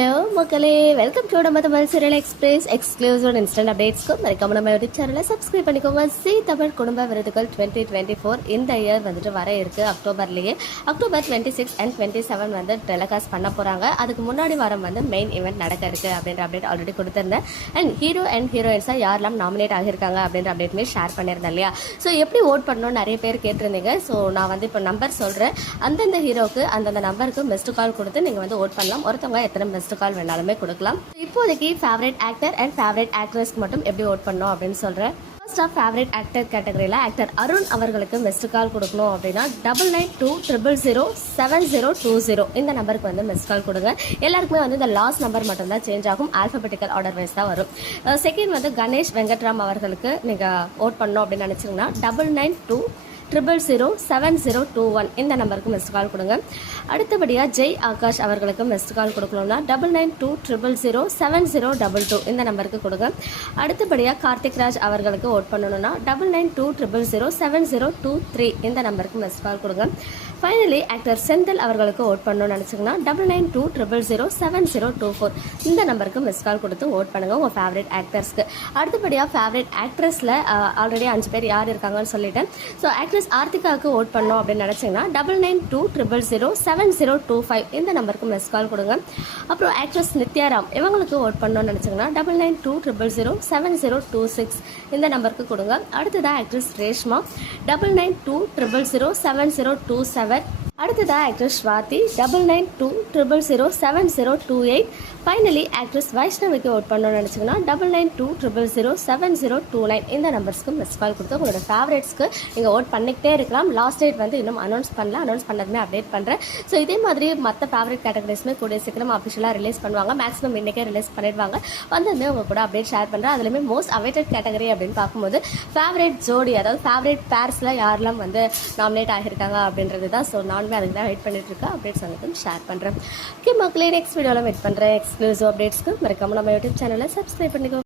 Hello மக்களே welcome to நம்ம Tamil serial express exclusive instant அப்டேட்ஸ்க்கும் மறக்காம நம்ம யூடியூப் சேனலை சப்ஸ்கிரைப் பண்ணிக்கோங்க. சி தமிழ் குடும்ப விருதுகள் டுவெண்ட்டி டுவெண்ட்டி ஃபோர் இந்த இயர் வந்துட்டு வர இருக்குது அக்டோபர்லேயே October twenty six and twenty seven வந்து டெலகாஸ்ட் பண்ண போகிறாங்க அதுக்கு முன்னாடி வாரம் வந்து மெயின் ஈவெண்ட் நடக்க இருக்குது அப்படின்ற அப்டேட் ஆல்ரெடி கொடுத்துருந்தேன். அண்ட் ஹீரோ அண்ட் ஹீரோயின்ஸாக யாரெல்லாம் நாமினேட் ஆகியிருக்காங்க அப்படின்ற அப்டேட்மே ஷேர் பண்ணியிருந்தேன் இல்லையா? ஸோ எப்படி ஓட் பண்ணணும்னு நிறைய பேர் கேட்டிருந்தீங்க. ஸோ நான் வந்து இப்போ நம்பர் சொல்கிறேன் அந்தந்த ஹீரோக்கு அந்தந்த நம்பருக்கு மிஸ்டு கால் கொடுத்து நீங்கள் வந்து ஓட் பண்ணலாம். ஒருத்தவங்க எத்தனை மிஸ்டு கால் வேணாலுமே கொடுக்கலாம். இப்போதைக்கு ஃபேவரட் ஆக்டர் அண்ட் ஃபேவரட் ஆக்ட்ரஸ்க்கு மட்டும் எப்படி ஓட் பண்ணணும் அப்படின்னு சொல்கிறேன் ஃபர்ஸ்ட் ஆஃப் ஃபேவரட் ஆக்டர் கேட்டகரியில் ஆக்டர் அருண் அவர்களுக்கு மிஸ்டு கால் கொடுக்கணும் அப்படின்னா double nine two triple zero seven zero two zero இந்த நம்பருக்கு வந்து மிஸ் கால் கொடுங்க. எல்லாருக்குமே வந்து இந்த லாஸ்ட் நம்பர் மட்டும்தான் சேஞ்ச் ஆகும். ஆல்பபெட்டிக்கல் ஆர்டர் வைஸ் தான் வரும். செகண்ட் வந்து கணேஷ் வெங்கட்ராம் அவர்களுக்கு நீங்கள் ஓட் பண்ணணும் அப்படின்னு நினச்சிங்கன்னா double nine two triple zero seven zero two one இந்த நம்பருக்கு மிஸ்ட் கால் கொடுங்க. அடுத்தபடியாக ஜெய் ஆகாஷ் அவர்களுக்கு மிஸ்ட் கால் கொடுக்கணும்னா double nine two triple zero seven zero double two இந்த நம்பருக்கு கொடுங்க. அடுத்தபடியாக கார்த்திக் ராஜ் அவர்களுக்கு ஓட் பண்ணணும்னா double nine two triple zero seven zero two three இந்த நம்பருக்கு மிஸ்ட் கால் கொடுங்க. ஃபைனலி ஆக்டர் செந்தில் அவர்களுக்கு ஓட் பண்ணணும்னு நினச்சிங்கன்னா double nine two triple zero seven zero two four இந்த நம்பருக்கு மிஸ் கால் கொடுத்து ஓட் பண்ணுங்கள் உங்கள் ஃபேவரட் ஆக்டர்ஸ்க்கு அடுத்தபடியாக ஃபேவரட் ஆக்ட்ரஸில் ஆல்ரெடி அஞ்சு பேர் யார் இருக்காங்கன்னு சொல்லிட்டேன் ஸோ ஆக்ட்ரஸ் ஆர்த்திகாவுக்கு ஓட் பண்ணோம் அப்படின்னு நினச்சிங்கன்னா double nine two triple zero seven zero two five இந்த நம்பருக்கு மிஸ் கால் கொடுங்க. அப்புறம் ஆக்ட்ரஸ் நித்யாராம் இவங்களுக்கு ஓட் பண்ணணும்னு நினச்சிங்கன்னா double nine two triple zero seven zero two six இந்த நம்பருக்கு கொடுங்க. அடுத்ததாக actress Reshma double nine two triple zero seven zero two seven அடுத்ததாக actress Swathi double nine two triple zero seven zero two eight finally actress வைஷ்ணவிக்கு vote பண்ணணும்னு நினச்சிங்கன்னா double nine two triple zero seven zero two nine இந்த நம்பர்ஸ்க்கு miss call கொடுத்து உங்களோட ஃபேவரட்ஸ்க்கு நீங்கள் vote பண்ணிக்கிட்டே இருக்கலாம். லாஸ்ட் டேட் வந்து இன்னும் அனௌன்ஸ் பண்ணல. அனௌன்ஸ் பண்ணதுமே அப்டேட் பண்ணுறேன் ஸோ இதே மாதிரி மற்ற ஃபேவரட் கேட்டகரிஸ்மே கூடிய சீக்கிரம் அஃபிஷியலாக ரிலீஸ் பண்ணுவாங்க. மேக்ஸிமம் இன்றைக்கே ரிலீஸ் பண்ணிடுவாங்க. வந்ததுமே உங்கள் கூட அப்டேட் ஷேர் பண்ணுறேன் அதுலேயுமே மோஸ்ட் அவைட்டட் கேட்டகரி அப்படின்னு பார்க்கும்போது ஃபேவரேட் ஜோடி அதாவது ஃபேவரேட் பேர்ஸில் யாரெல்லாம் வந்து நாமினேட் ஆகியிருக்காங்க அப்படின்றது தான் ஸோ நான் எல்லாருமே அதுக்கு தான் வெயிட் பண்ணிட்டுருக்கா அப்டேட்ஸ் அனைத்தும் ஷேர் பண்ணுறேன் ஓகே மக்களே நெக்ஸ்ட் வீடியோவில் வெயிட் பண்ணுறேன் எக்ஸ்க்ளூசிவ் அப்டேட்ஸ்க்கு மறக்காமல் நம்ம யூடியூப் சேனலை சப்ஸ்கிரைப் பண்ணிக்கோ